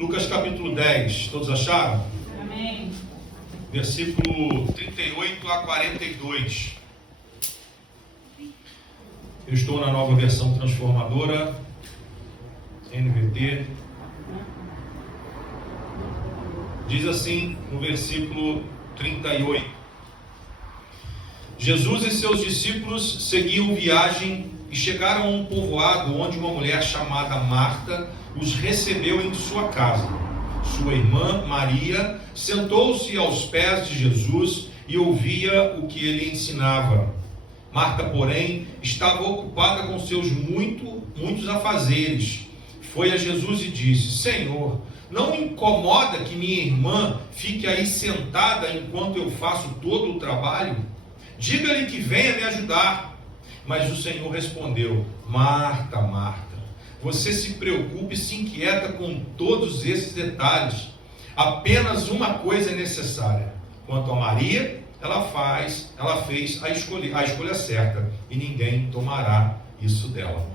Lucas capítulo 10, todos acharam? Amém. Versículo 38 a 42. Eu estou na nova versão transformadora, NVT. Diz assim no versículo 38. Jesus e seus discípulos seguiam viagem e chegaram a um povoado onde uma mulher chamada Marta os recebeu em sua casa. Sua irmã Maria sentou-se aos pés de Jesus e ouvia o que ele ensinava. Marta, porém, estava ocupada com seus muitos afazeres. Foi a Jesus e disse: Senhor, não me incomoda que minha irmã fique aí sentada enquanto eu faço todo o trabalho? Diga-lhe que venha me ajudar. Mas o Senhor respondeu: Marta, Marta, você se preocupa e se inquieta com todos esses detalhes. Apenas uma coisa é necessária. Quanto a Maria, ela fez a escolha certa, e ninguém tomará isso dela.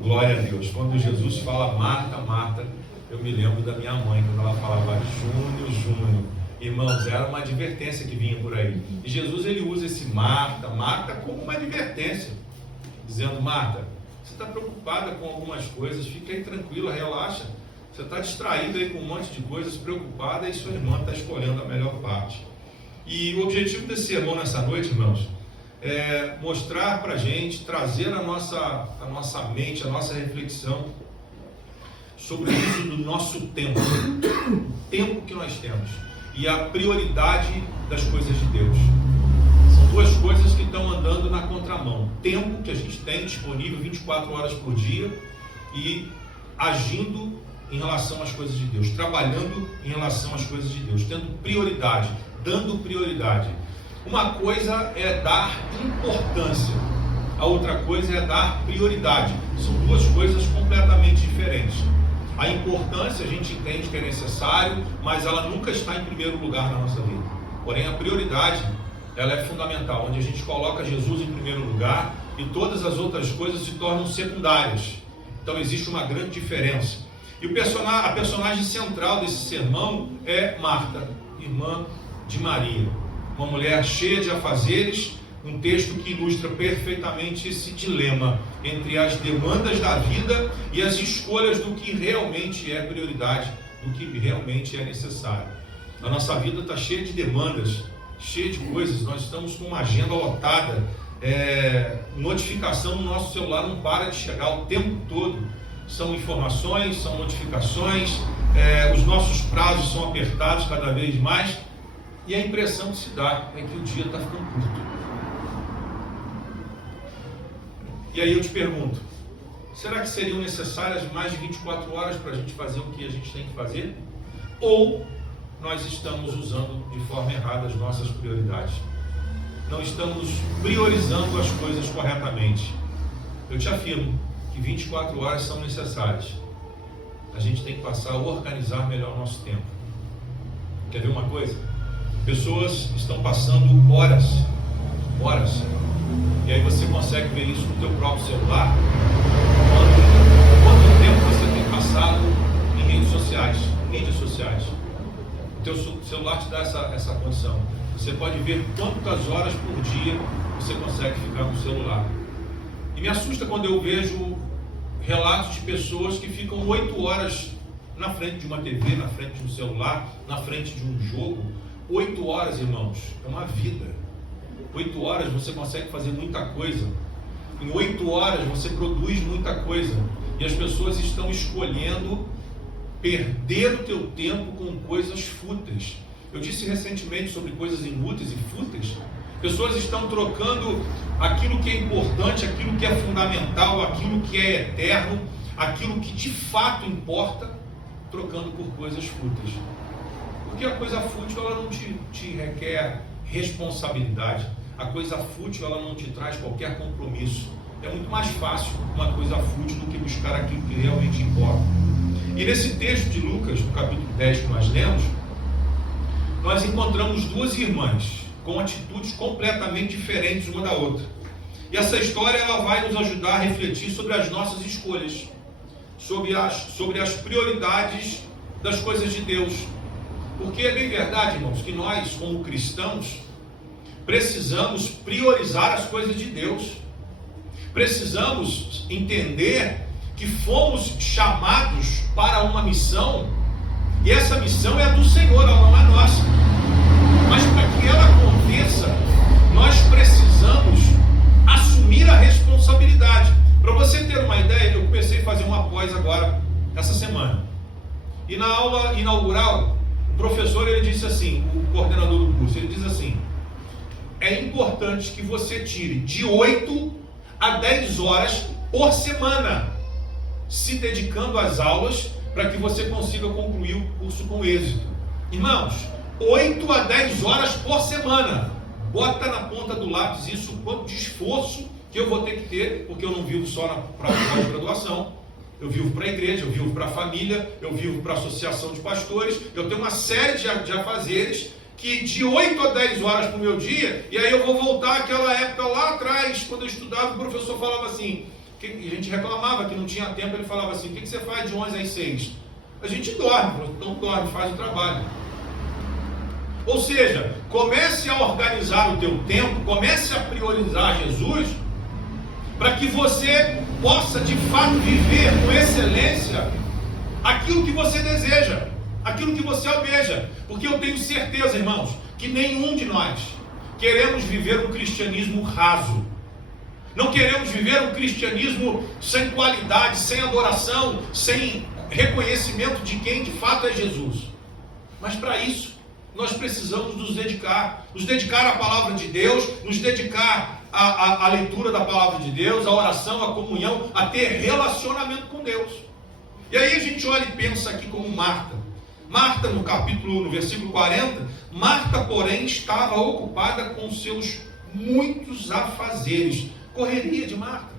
Glória a Deus. Quando Jesus fala Marta, Marta, eu me lembro da minha mãe, quando ela falava Júnior. Irmãos, era uma advertência que vinha por aí. E Jesus, ele usa esse Marta como uma advertência, dizendo: Marta, você está preocupada com algumas coisas, fica aí tranquila, relaxa. Você está distraído aí com um monte de coisas, preocupada, e sua irmã está escolhendo a melhor parte. E o objetivo desse sermão nessa noite, irmãos, é mostrar para a gente, trazer a nossa mente, a nossa reflexão sobre o uso do nosso tempo, o tempo que nós temos, e a prioridade das coisas de Deus. São duas coisas que estão andando na contramão: tempo que a gente tem disponível 24 horas por dia, e agindo em relação às coisas de Deus, trabalhando em relação às coisas de Deus, tendo prioridade, dando prioridade. Uma coisa é dar importância, a outra coisa é dar prioridade. São duas coisas completamente diferentes. A importância a gente entende que é necessário, mas ela nunca está em primeiro lugar na nossa vida. Porém, a prioridade, ela é fundamental, onde a gente coloca Jesus em primeiro lugar e todas as outras coisas se tornam secundárias. Então existe uma grande diferença. E a personagem central desse sermão é Marta, irmã de Maria, uma mulher cheia de afazeres. Um texto que ilustra perfeitamente esse dilema entre as demandas da vida e as escolhas do que realmente é prioridade, do que realmente é necessário. A nossa vida está cheia de demandas, cheia de coisas. Nós estamos com uma agenda lotada, notificação no nosso celular não para de chegar o tempo todo. São informações, são notificações, os nossos prazos são apertados cada vez mais, e a impressão que se dá é que o dia está ficando curto. E aí eu te pergunto, será que seriam necessárias mais de 24 horas para a gente fazer o que a gente tem que fazer? Ou nós estamos usando de forma errada as nossas prioridades? Não estamos priorizando as coisas corretamente? Eu te afirmo que 24 horas são necessárias. A gente tem que passar a organizar melhor o nosso tempo. Quer ver uma coisa? Pessoas estão passando horas, e aí você consegue ver isso no teu próprio celular. Quanto tempo você tem passado em redes sociais. O teu celular te dá essa condição. Você pode ver quantas horas por dia você consegue ficar no celular. E me assusta quando eu vejo relatos de pessoas que ficam 8 horas na frente de uma TV, na frente de um celular, na frente de um jogo. 8 horas, irmãos, é uma vida. 8 horas você consegue fazer muita coisa. Em 8 horas você produz muita coisa. E as pessoas estão escolhendo perder o teu tempo com coisas fúteis. Eu disse recentemente sobre coisas inúteis e fúteis. Pessoas estão trocando aquilo que é importante, aquilo que é fundamental, aquilo que é eterno, aquilo que de fato importa, trocando por coisas fúteis. Porque a coisa fútil, ela não te requer responsabilidade. A coisa fútil, ela não te traz qualquer compromisso. É muito mais fácil uma coisa fútil do que buscar aquilo que realmente importa. E nesse texto de Lucas, no capítulo 10 que nós lemos, nós encontramos duas irmãs com atitudes completamente diferentes uma da outra. E essa história, ela vai nos ajudar a refletir sobre as nossas escolhas, sobre as prioridades das coisas de Deus. Porque é bem verdade, irmãos, que nós, como cristãos, precisamos priorizar as coisas de Deus. Precisamos entender que fomos chamados para uma missão, e essa missão é do Senhor, ela não é nossa. Mas para que ela aconteça, nós precisamos assumir a responsabilidade. Para você ter uma ideia, eu comecei a fazer uma pós agora, essa semana. E na aula inaugural, o professor ele disse assim, o coordenador do curso, ele diz assim: é importante que você tire de 8 a 10 horas por semana, se dedicando às aulas, para que você consiga concluir o curso com êxito. Irmãos, 8 a 10 horas por semana. Bota na ponta do lápis isso, o quanto de esforço que eu vou ter que ter, porque eu não vivo só para a pós-graduação, eu vivo para a igreja, eu vivo para a família, eu vivo para a associação de pastores, eu tenho uma série de afazeres que de 8 a 10 horas para o meu dia, e aí eu vou voltar àquela época lá atrás, quando eu estudava, o professor falava assim, que a gente reclamava que não tinha tempo, ele falava assim: o que você faz de 11 às 6? A gente dorme, então dorme, faz o trabalho. Ou seja, comece a organizar o teu tempo, comece a priorizar Jesus, para que você possa de fato viver com excelência aquilo que você deseja, aquilo que você almeja. Porque eu tenho certeza, irmãos, que nenhum de nós queremos viver um cristianismo raso. Não queremos viver um cristianismo sem qualidade, sem adoração, sem reconhecimento de quem de fato é Jesus. Mas para isso, nós precisamos nos dedicar à palavra de Deus, nos dedicar à leitura da palavra de Deus, à oração, à comunhão, a ter relacionamento com Deus. E aí a gente olha e pensa aqui como Marta. Marta, no versículo 40, Marta, porém, estava ocupada com seus muitos afazeres. Correria de Marta.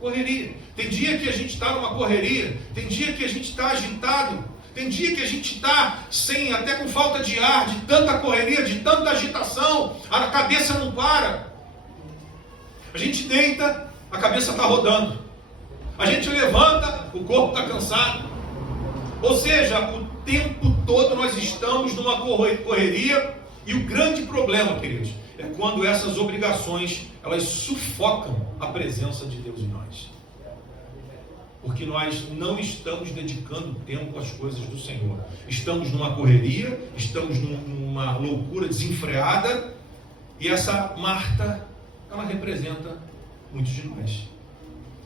Correria. Tem dia que a gente está numa correria, tem dia que a gente está agitado, tem dia que a gente está até com falta de ar, de tanta correria, de tanta agitação, a cabeça não para. A gente deita, a cabeça está rodando. A gente levanta, o corpo está cansado. Ou seja, o tempo todo nós estamos numa correria, e o grande problema, queridos, é quando essas obrigações, elas sufocam a presença de Deus em nós. Porque nós não estamos dedicando tempo às coisas do Senhor. Estamos numa correria, estamos numa loucura desenfreada, e essa Marta, ela representa muitos de nós.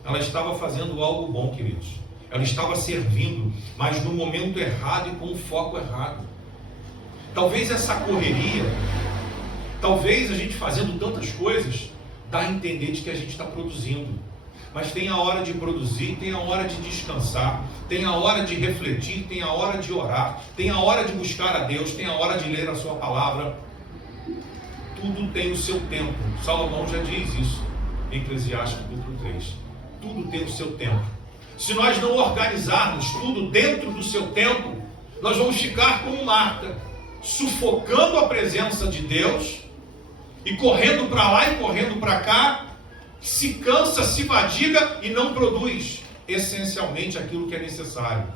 Ela estava fazendo algo bom, queridos. Ela estava servindo, mas no momento errado e com o foco errado. Talvez essa correria, talvez a gente fazendo tantas coisas, dá a entender de que a gente está produzindo. Mas tem a hora de produzir, tem a hora de descansar, tem a hora de refletir, tem a hora de orar, tem a hora de buscar a Deus, tem a hora de ler a sua palavra. Tudo tem o seu tempo. Salomão já diz isso em Eclesiastes capítulo 3. Tudo tem o seu tempo. Se nós não organizarmos tudo dentro do seu tempo, nós vamos ficar como Marta, sufocando a presença de Deus e correndo para lá e correndo para cá, se cansa, se fadiga e não produz essencialmente aquilo que é necessário.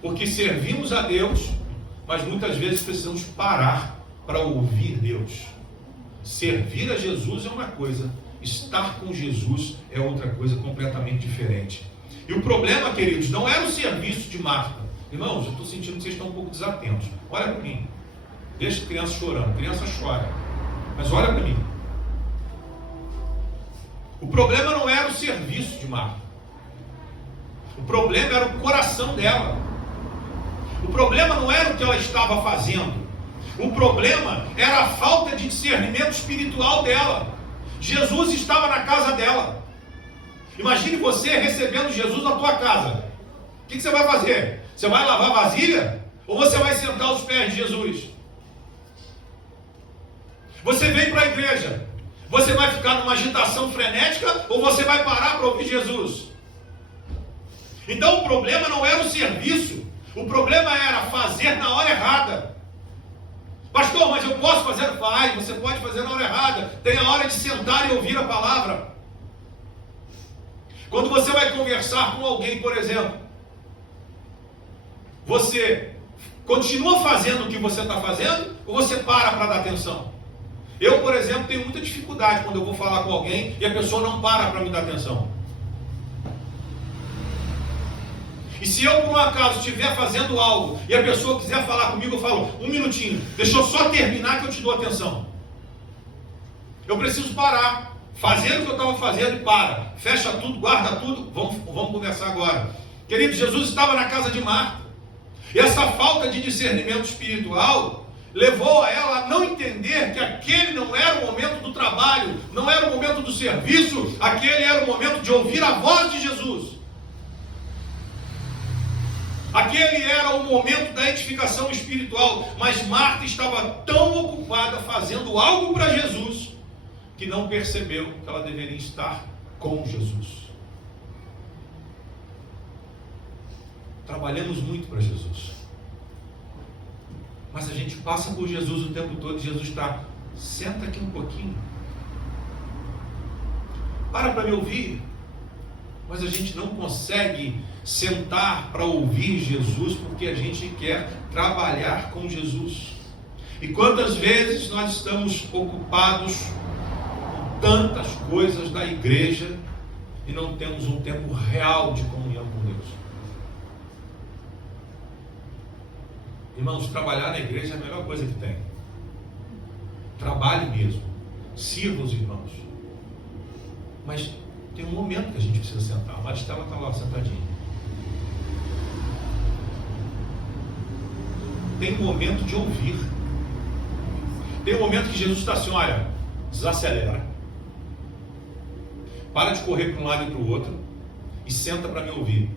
Porque servimos a Deus, mas muitas vezes precisamos parar para ouvir Deus. Servir a Jesus é uma coisa, estar com Jesus é outra coisa completamente diferente. E o problema, queridos, não era o serviço de Marta. Irmãos, eu estou sentindo que vocês estão um pouco desatentos. Olha para mim. Deixa a criança chorando. Criança chora. Mas olha para mim. O problema não era o serviço de Marta. O problema era o coração dela. O problema não era o que ela estava fazendo. O problema era a falta de discernimento espiritual dela. Jesus estava na casa dela. Imagine você recebendo Jesus na tua casa. O que você vai fazer? Você vai lavar vasilha? Ou você vai sentar aos pés de Jesus? Você vem para a igreja. Você vai ficar numa agitação frenética? Ou você vai parar para ouvir Jesus? Então o problema não era o serviço. O problema era fazer na hora errada. Pastor, mas eu posso fazer? Faz, você pode fazer na hora errada. Tem a hora de sentar e ouvir a palavra. Quando você vai conversar com alguém, por exemplo, Você continua fazendo o que você está fazendo ou você para dar atenção? Eu, por exemplo, tenho muita dificuldade quando eu vou falar com alguém e a pessoa não para me dar atenção. E se eu, por um acaso, estiver fazendo algo e a pessoa quiser falar comigo, eu falo, um minutinho, deixa eu só terminar que eu te dou atenção. Eu preciso parar, fazer o que eu estava fazendo e para. Fecha tudo, guarda tudo, vamos conversar agora. Querido, Jesus estava na casa de Marta. E essa falta de discernimento espiritual levou a ela a não entender que aquele não era o momento do trabalho, não era o momento do serviço, aquele era o momento de ouvir a voz de Jesus. Aquele era o momento da edificação espiritual, mas Marta estava tão ocupada fazendo algo para Jesus, que não percebeu que ela deveria estar com Jesus. Trabalhamos muito para Jesus, mas a gente passa por Jesus o tempo todo e Jesus está, senta aqui um pouquinho, para me ouvir, mas a gente não consegue sentar para ouvir Jesus porque a gente quer trabalhar com Jesus. E quantas vezes nós estamos ocupados com tantas coisas da igreja e não temos um tempo real de comunhão com Deus? Irmãos, trabalhar na igreja é a melhor coisa que tem. Trabalhe mesmo, sirva os irmãos, mas tem um momento que a gente precisa sentar. A Maristela está lá sentadinha. Tem um momento de ouvir. Tem um momento que Jesus está assim, olha, desacelera, para de correr para um lado e para o outro e senta para me ouvir.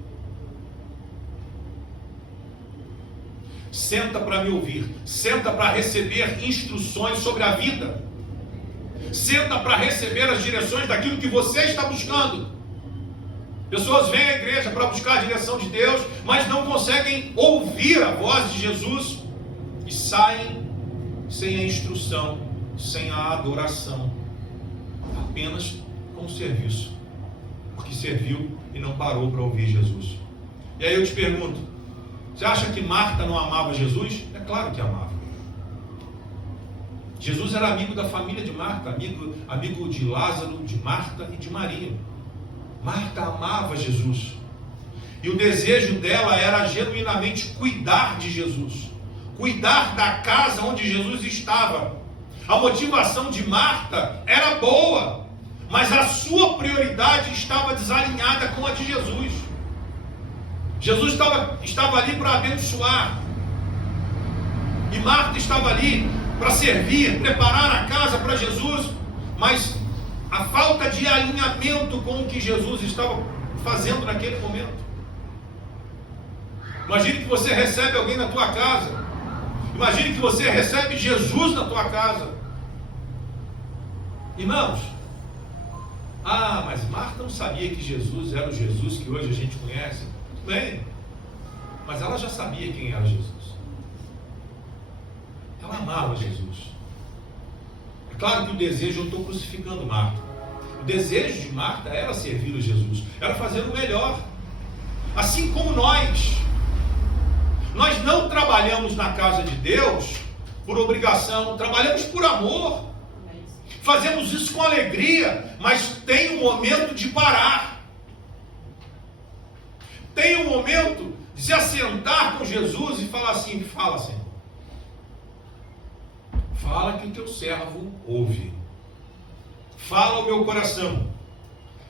Senta para me ouvir, senta para receber instruções sobre a vida, senta para receber as direções daquilo que você está buscando. Pessoas vêm à igreja para buscar a direção de Deus, mas não conseguem ouvir a voz de Jesus e saem sem a instrução, sem a adoração, apenas com o serviço, porque serviu e não parou para ouvir Jesus. E aí eu te pergunto, você acha que Marta não amava Jesus? É claro que amava. Jesus era amigo da família de Marta, amigo de Lázaro, de Marta e de Maria. Marta amava Jesus. E o desejo dela era genuinamente cuidar de Jesus, cuidar da casa onde Jesus estava. A motivação de Marta era boa, mas a sua prioridade estava desalinhada com a de Jesus. Jesus estava ali para abençoar, e Marta estava ali para servir, preparar a casa para Jesus, mas a falta de alinhamento com o que Jesus estava fazendo naquele momento. Imagine que você recebe alguém na tua casa, imagine que você recebe Jesus na tua casa. Irmãos, mas Marta não sabia que Jesus era o Jesus que hoje a gente conhece. Bem, mas ela já sabia quem era Jesus. Ela amava Jesus. É claro que o desejo, eu estou crucificando Marta. O desejo de Marta era servir a Jesus, era fazer o melhor. Assim como nós não trabalhamos na casa de Deus por obrigação, trabalhamos por amor. Fazemos isso com alegria, mas tem um momento de parar. Tem um momento de se assentar com Jesus e falar assim, fala Senhor. Fala que o teu servo ouve. Fala o meu coração.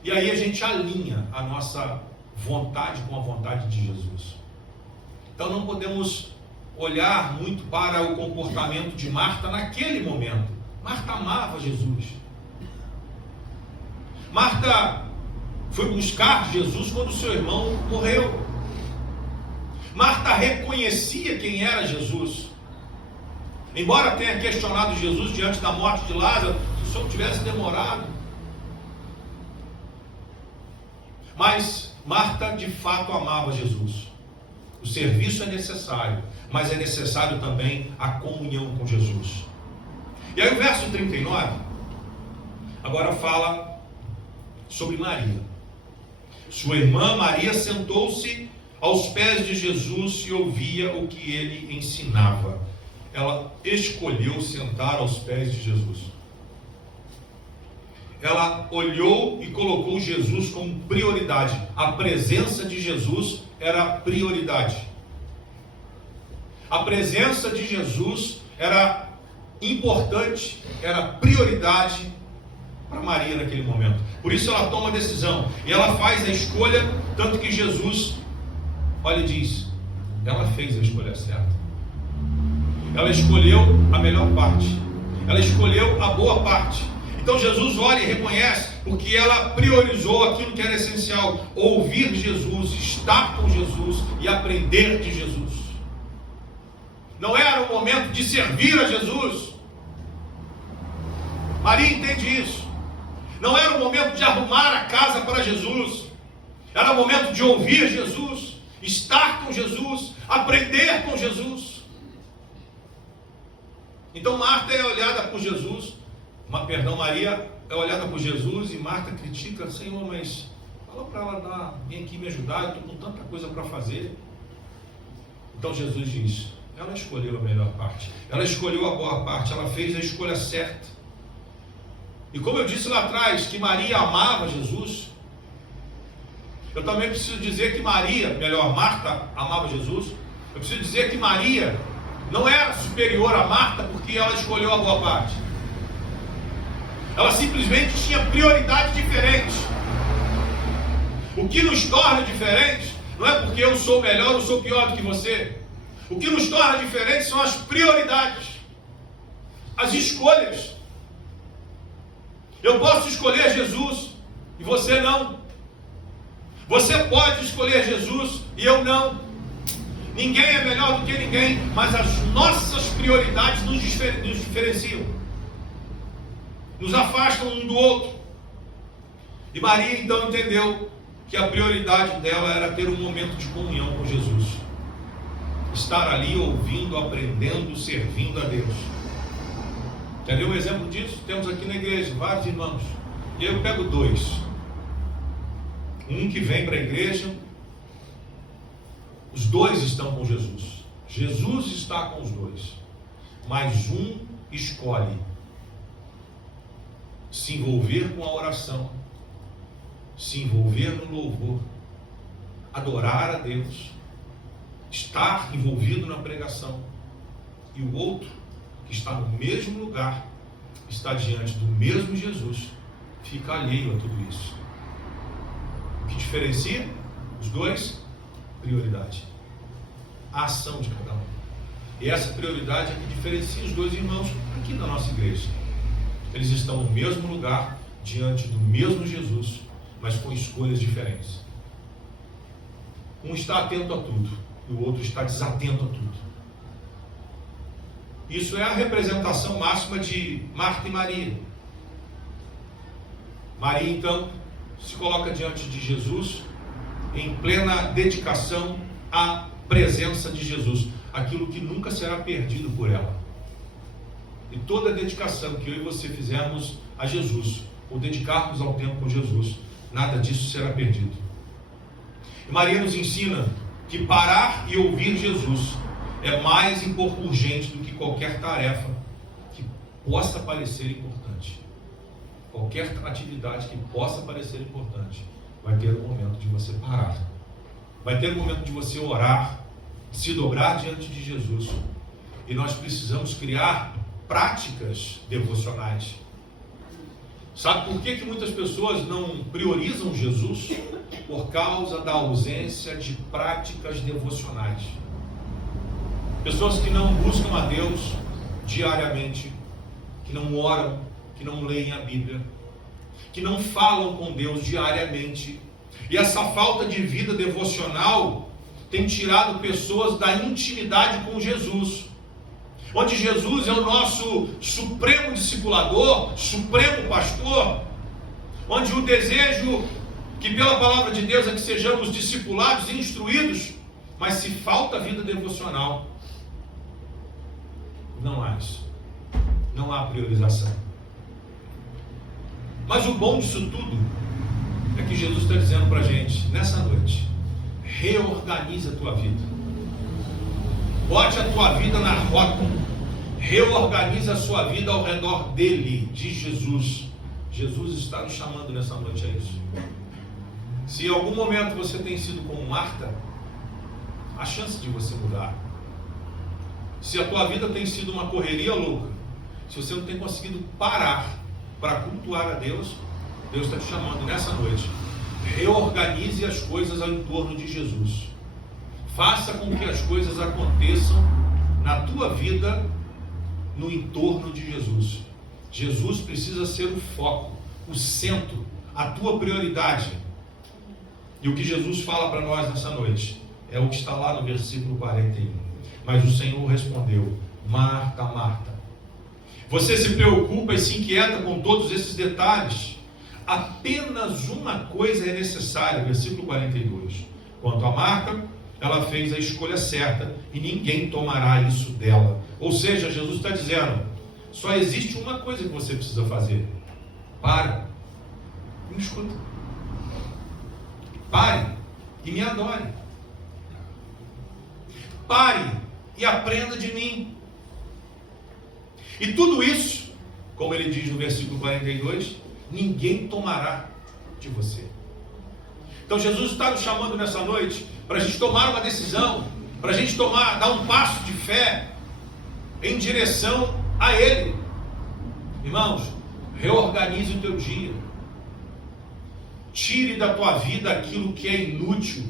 E aí a gente alinha a nossa vontade com a vontade de Jesus. Então não podemos olhar muito para o comportamento de Marta naquele momento. Marta amava Jesus. Marta foi buscar Jesus quando seu irmão morreu. Marta reconhecia quem era Jesus. Embora tenha questionado Jesus diante da morte de Lázaro, se o Senhor tivesse demorado. Mas Marta de fato amava Jesus. O serviço é necessário, mas é necessário também a comunhão com Jesus. E aí o verso 39 agora fala sobre Maria. Sua irmã Maria sentou-se aos pés de Jesus e ouvia o que ele ensinava. Ela escolheu sentar aos pés de Jesus. Ela olhou e colocou Jesus como prioridade. A presença de Jesus era prioridade. A presença de Jesus era importante, era prioridade para Maria naquele momento. Por isso ela toma a decisão. E ela faz a escolha, tanto que Jesus, olha, diz, ela fez a escolha certa. Ela escolheu a melhor parte. Ela escolheu a boa parte. Então Jesus olha e reconhece, porque ela priorizou aquilo que era essencial: ouvir Jesus, estar com Jesus e aprender de Jesus. Não era o momento de servir a Jesus. Maria entende isso. Não era o momento de arrumar a casa para Jesus. Era o momento de ouvir Jesus, estar com Jesus, aprender com Jesus. Então Marta é olhada por Jesus, Maria é olhada por Jesus e Marta critica: Senhor, mas fala para ela vir aqui me ajudar, eu estou com tanta coisa para fazer. Então Jesus diz: ela escolheu a melhor parte, ela escolheu a boa parte, ela fez a escolha certa. E como eu disse lá atrás, que Maria amava Jesus, eu também preciso dizer que Marta amava Jesus. Eu preciso dizer que Maria não era superior a Marta porque ela escolheu a boa parte. Ela simplesmente tinha prioridades diferentes. O que nos torna diferentes não é porque eu sou melhor ou sou pior do que você. O que nos torna diferentes são as prioridades, as escolhas. Eu posso escolher Jesus e você não. Você pode escolher Jesus e eu não. Ninguém é melhor do que ninguém, mas as nossas prioridades nos diferenciam, nos afastam um do outro. E Maria então entendeu que a prioridade dela era ter um momento de comunhão com Jesus, estar ali ouvindo, aprendendo, servindo a Deus. Entendeu o exemplo disso? Temos aqui na igreja vários irmãos, e eu pego dois. Um que vem para a igreja, os dois estão com Jesus. Jesus está com os dois, mas um escolhe se envolver com a oração, se envolver no louvor, adorar a Deus, estar envolvido na pregação, e o outro, que está no mesmo lugar, está diante do mesmo Jesus, fica alheio a tudo isso. O que diferencia os dois? Prioridade, a ação de cada um. E essa prioridade é que diferencia os dois irmãos aqui na nossa igreja. Eles estão no mesmo lugar, diante do mesmo Jesus, mas com escolhas diferentes. Um está atento a tudo e o outro está desatento a tudo. Isso é a representação máxima de Marta e Maria. Maria então se coloca diante de Jesus em plena dedicação à presença de Jesus, aquilo que nunca será perdido por ela. E toda a dedicação que eu e você fizermos a Jesus, ou dedicarmos ao tempo com Jesus, nada disso será perdido. E Maria nos ensina que parar e ouvir Jesus é mais urgente do que qualquer tarefa que possa parecer importante. Qualquer atividade que possa parecer importante vai ter um momento de você parar. Vai ter um momento de você orar, se dobrar diante de Jesus. E nós precisamos criar práticas devocionais. Sabe por que muitas pessoas não priorizam Jesus? Por causa da ausência de práticas devocionais. Pessoas que não buscam a Deus diariamente, que não oram, que não leem a Bíblia, que não falam com Deus diariamente. E essa falta de vida devocional tem tirado pessoas da intimidade com Jesus, onde Jesus é o nosso supremo discipulador, supremo pastor, onde o desejo que pela palavra de Deus é que sejamos discipulados e instruídos, mas se falta vida devocional, não há isso, não há priorização. Mas o bom disso tudo é que Jesus está dizendo para a gente, nessa noite: reorganize a tua vida. Bote a tua vida na rota. Reorganize a sua vida ao redor dele, de Jesus. Jesus está nos chamando nessa noite a isso. Se em algum momento você tem sido como Marta, há chance de você mudar. Se a tua vida tem sido uma correria louca, se você não tem conseguido parar para cultuar a Deus, Deus está te chamando nessa noite. Reorganize as coisas ao entorno de Jesus. Faça com que as coisas aconteçam na tua vida no entorno de Jesus. Jesus precisa ser o foco, o centro, a tua prioridade. E o que Jesus fala para nós nessa noite é o que está lá no versículo 41. Mas o Senhor respondeu: Marta, Marta, você se preocupa e se inquieta com todos esses detalhes. Apenas uma coisa é necessária. Versículo 42. Quanto a Marta, ela fez a escolha certa e ninguém tomará isso dela. Ou seja, Jesus está dizendo: só existe uma coisa que você precisa fazer. Pare e me escuta. Pare e me adore. Pare e aprenda de mim. E tudo isso, como ele diz no versículo 42, ninguém tomará de você. Então Jesus está nos chamando nessa noite para a gente tomar uma decisão, para a gente dar um passo de fé em direção a Ele. Irmãos, reorganize o teu dia. Tire da tua vida aquilo que é inútil.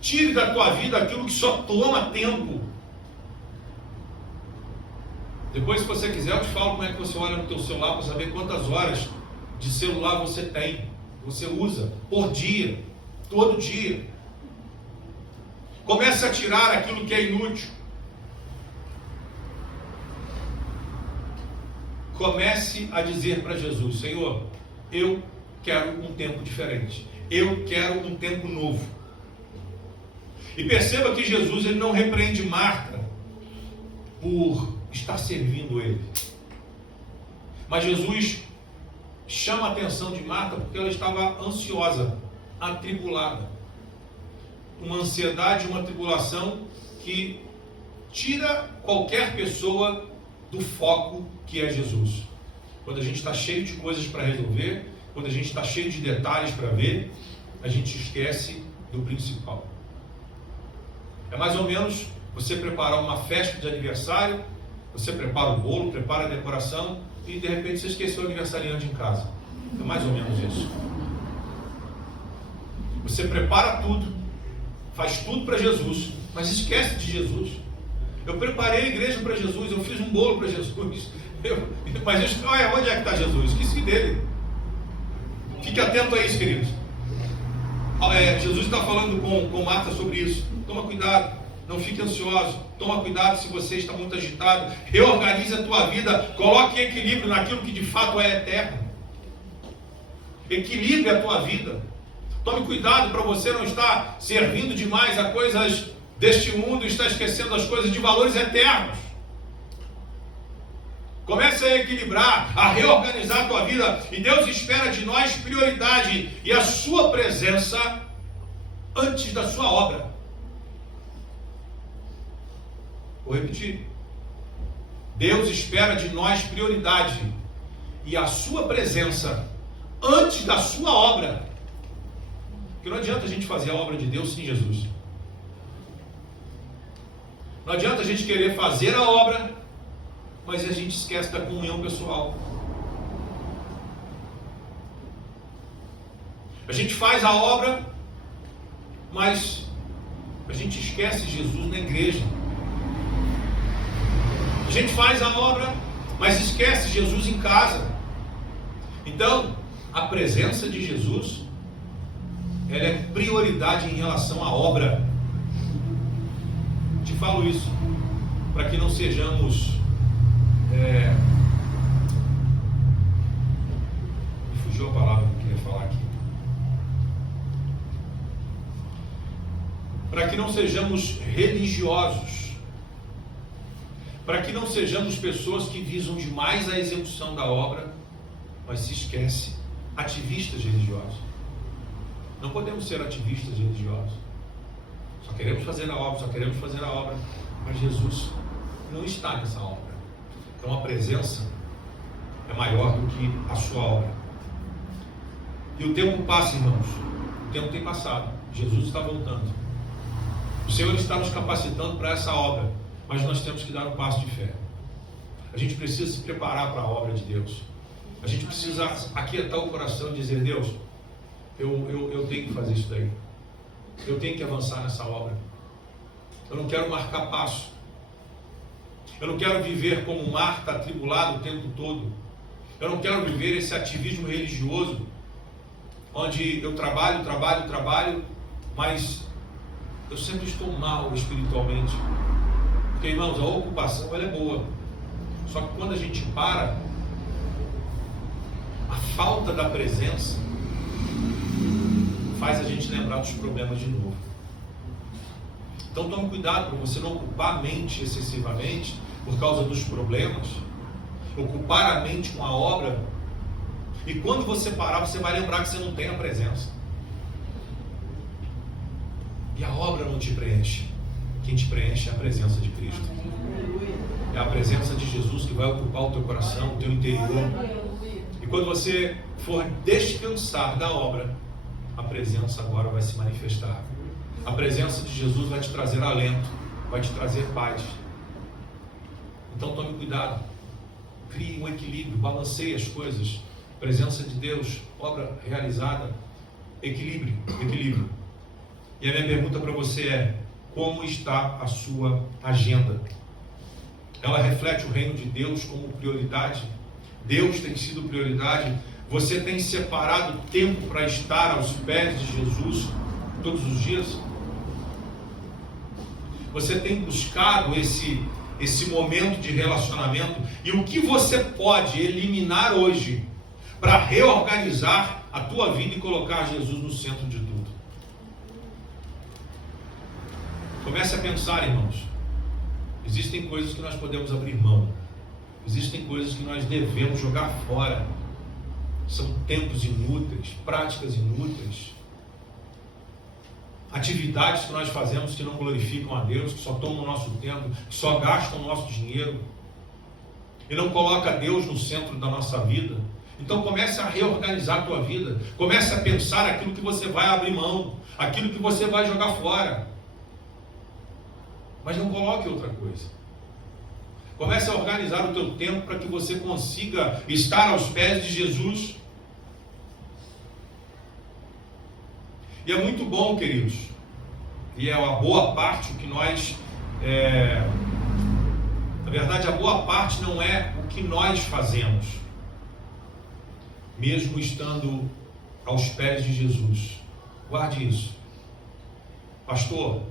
Tire da tua vida aquilo que só toma tempo. Depois, se você quiser, eu te falo como é que você olha no teu celular para saber quantas horas de celular você tem, você usa por dia, todo dia. Comece a tirar aquilo que é inútil. Comece a dizer para Jesus: Senhor, eu quero um tempo diferente. Eu quero um tempo novo. E perceba que Jesus, ele não repreende Marta por estar servindo ele. Mas Jesus chama a atenção de Marta porque ela estava ansiosa, atribulada. Uma ansiedade, uma tribulação que tira qualquer pessoa do foco que é Jesus. Quando a gente está cheio de coisas para resolver, quando a gente está cheio de detalhes para ver, a gente esquece do principal. É mais ou menos você preparar uma festa de aniversário, você prepara o bolo, prepara a decoração e de repente você esqueceu o aniversariante em casa. É mais ou menos isso. Você prepara tudo, faz tudo para Jesus, mas esquece de Jesus. Eu preparei a igreja para Jesus, eu fiz um bolo para Jesus, mas olha, onde é que está Jesus? Esqueci dele. Fique atento a isso, queridos. Jesus está falando com Marta sobre isso. Toma cuidado, não fique ansioso. Toma cuidado se você está muito agitado. Reorganize a tua vida. Coloque em equilíbrio naquilo que de fato é eterno. Equilibre a tua vida. Tome cuidado para você não estar servindo demais a coisas deste mundo e estar esquecendo as coisas de valores eternos. Comece a equilibrar, a reorganizar a tua vida. E Deus espera de nós prioridade e a sua presença antes da sua obra. Vou repetir. Deus espera de nós prioridade e a sua presença antes da sua obra. Porque não adianta a gente fazer a obra de Deus sem Jesus. Não adianta a gente querer fazer a obra, mas a gente esquece da comunhão pessoal. A gente faz a obra, mas a gente esquece Jesus na igreja. A gente faz a obra, mas esquece Jesus em casa. Então, a presença de Jesus, ela é prioridade em relação à obra. Te falo isso para que não sejamos me fugiu a palavra que eu queria falar aqui. Para que não sejamos religiosos, para que não sejamos pessoas que visam demais a execução da obra, mas se esquece, ativistas religiosos. Não podemos ser ativistas religiosos. Só queremos fazer a obra, só queremos fazer a obra. Mas Jesus não está nessa obra. Então a presença é maior do que a sua obra. E o tempo passa, irmãos. O tempo tem passado. Jesus está voltando. O Senhor está nos capacitando para essa obra. Mas nós temos que dar um passo de fé. A gente precisa se preparar para a obra de Deus. A gente precisa aquietar o coração e dizer: Deus, eu tenho que fazer isso daí. Eu tenho que avançar nessa obra. Eu não quero marcar passo. Eu não quero viver como Marta, atribulado o tempo todo. Eu não quero viver esse ativismo religioso, onde eu trabalho, mas eu sempre estou mal espiritualmente. Porque, irmãos, a ocupação ela é boa. Só que quando a gente para, a falta da presença faz a gente lembrar dos problemas de novo. Então tome cuidado para você não ocupar a mente excessivamente por causa dos problemas. Ocupar a mente com a obra. E quando você parar, você vai lembrar que você não tem a presença. E a obra não te preenche. Quem te preenche é a presença de Cristo. É a presença de Jesus que vai ocupar o teu coração, o teu interior. E quando você for descansar da obra, a presença agora vai se manifestar. A presença de Jesus vai te trazer alento, vai te trazer paz. Então tome cuidado. Crie um equilíbrio, balanceie as coisas. Presença de Deus, obra realizada, equilíbrio. E a minha pergunta para você é: como está a sua agenda? Ela reflete o reino de Deus como prioridade? Deus tem sido prioridade? Você tem separado tempo para estar aos pés de Jesus todos os dias? Você tem buscado esse momento de relacionamento? E o que você pode eliminar hoje para reorganizar a tua vida e colocar Jesus no centro de tudo? Comece a pensar, irmãos. Existem coisas que nós podemos abrir mão. Existem coisas que nós devemos jogar fora. São tempos inúteis, práticas inúteis, atividades que nós fazemos que não glorificam a Deus, que só tomam o nosso tempo, que só gastam o nosso dinheiro e não coloca Deus no centro da nossa vida. Então comece a reorganizar a tua vida. Comece a pensar aquilo que você vai abrir mão, aquilo que você vai jogar fora. Mas não coloque outra coisa. Comece a organizar o teu tempo para que você consiga estar aos pés de Jesus. E é muito bom, queridos, e é uma boa parte o que nós... Na verdade, a boa parte não é o que nós fazemos, mesmo estando aos pés de Jesus. Guarde isso. Pastor,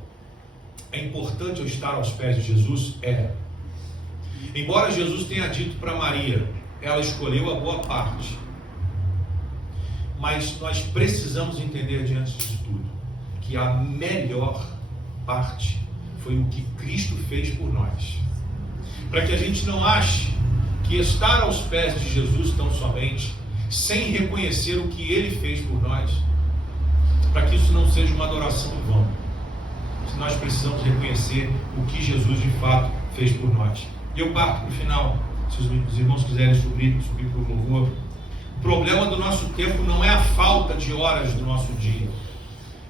é importante eu estar aos pés de Jesus? É. Embora Jesus tenha dito para Maria, ela escolheu a boa parte. Mas nós precisamos entender diante disso tudo, que a melhor parte foi o que Cristo fez por nós. Para que a gente não ache que estar aos pés de Jesus tão somente, sem reconhecer o que Ele fez por nós, para que isso não seja uma adoração em vão. Nós precisamos reconhecer o que Jesus de fato fez por nós. E eu parto para o final, se os irmãos quiserem subir para o louvor. O problema do nosso tempo não é a falta de horas do nosso dia,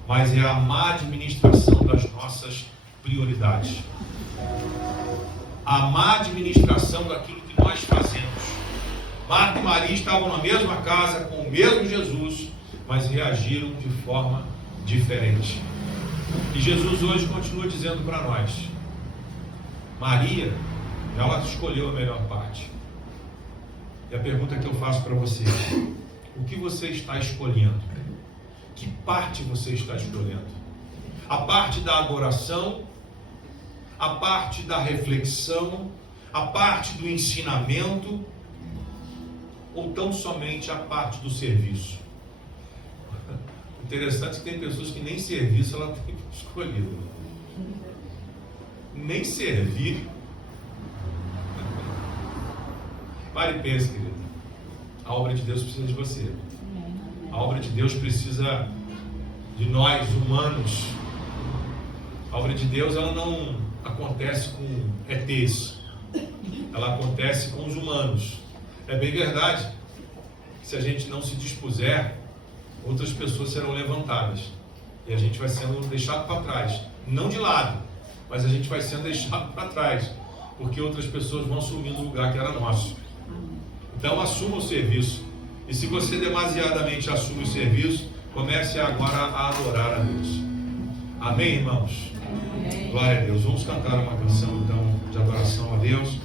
mas é a má administração das nossas prioridades. A má administração daquilo que nós fazemos. Marta e Maria estavam na mesma casa, com o mesmo Jesus, mas reagiram de forma diferente. E Jesus hoje continua dizendo para nós: Maria, ela escolheu a melhor parte. E a pergunta que eu faço para você: o que você está escolhendo? Que parte você está escolhendo? A parte da adoração? A parte da reflexão? A parte do ensinamento? Ou tão somente a parte do serviço? Interessante que tem pessoas que nem serviço ela tem escolhido. Nem servir. Pare e pense, querido. A obra de Deus precisa de você. A obra de Deus precisa de nós, humanos. A obra de Deus, ela não acontece com ETs, ela acontece com os humanos. É bem verdade, se a gente não se dispuser, outras pessoas serão levantadas e a gente vai sendo deixado para trás, não de lado, mas a gente vai sendo deixado para trás, porque outras pessoas vão assumindo o lugar que era nosso. Então assuma o serviço, e se você demasiadamente assume o serviço, comece agora a adorar a Deus. Amém, irmãos? Amém. Glória a Deus. Vamos cantar uma canção então de adoração a Deus,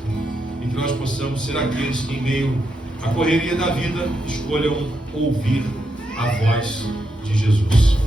e que nós possamos ser aqueles que, em meio à correria da vida, escolham ouvir a voz de Jesus.